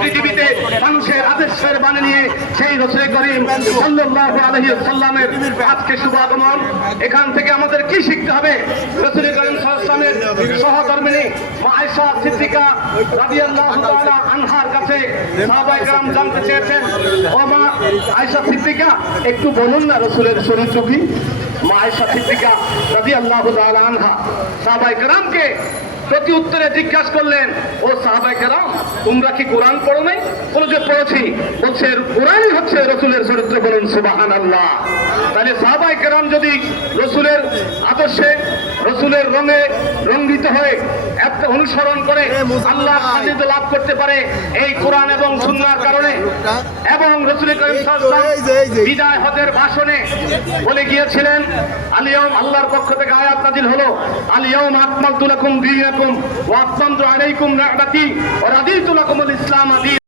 পৃথিবীতে মানুষের আদেশের বাণী নিয়ে সেই রাসূল করিম সাল্লাল্লাহু আলাইহি ওয়াসাল্লামের আজকে শুভ আগমন। এখান থেকে আমাদের কি শিখতে হবে? রাসূল করিম সাল্লাল্লাহু আলাইহি ওয়াসাল্লামের সহধর্মিণী মা আয়েশা সিদ্দিকা রাদিয়াল্লাহু তাআলা আনহার কাছে সাহাবায়ে কেরাম জানতে চেয়েছেন, ও মা আয়েশা সিদ্দিকা, একটু বলুন না রাসূলের চরিত্র কি? মা আয়েশা সিদ্দিকা রাদিয়াল্লাহু তাআলা আনহা সাহাবায়ে কেরামকে প্রতি উত্তরে জিজ্ঞাসা করলেন, ও সাহাবায়ে কেরাম, তোমরা কি কোরআন পড়ো নাই? বলে যে পড়েছি। বলছে কোরআনই হচ্ছে রাসূলের চরিত্র, বলুন সুবহানাল্লাহ। তাহলে সাহাবায়ে কেরাম যদি রাসূলের আদর্শে রাসূলের রঙে রঙ্গিত হয়ে একটা অনুসরণ করে আল্লাহর সান্নিধ্য লাভ করতে পারে এই কোরআন এবং সুন্নাহর কারণে। এবং রাসূল করিম সাল্লাল্লাহু আলাইহি ওয়াসাল্লাম বিদায় হজের ভাষণে বলে গিয়েছিলেন, আল-ইয়াউম, আল্লাহর পক্ষ থেকে আয়াত নাযিল হলো, আল-ইয়াউম আকমালতু লাকুম দীনাকুম ওয়া আতমামতু আলাইকুম নি'মাতি ওয়া রাদিতু লাকুমুল ইসলাম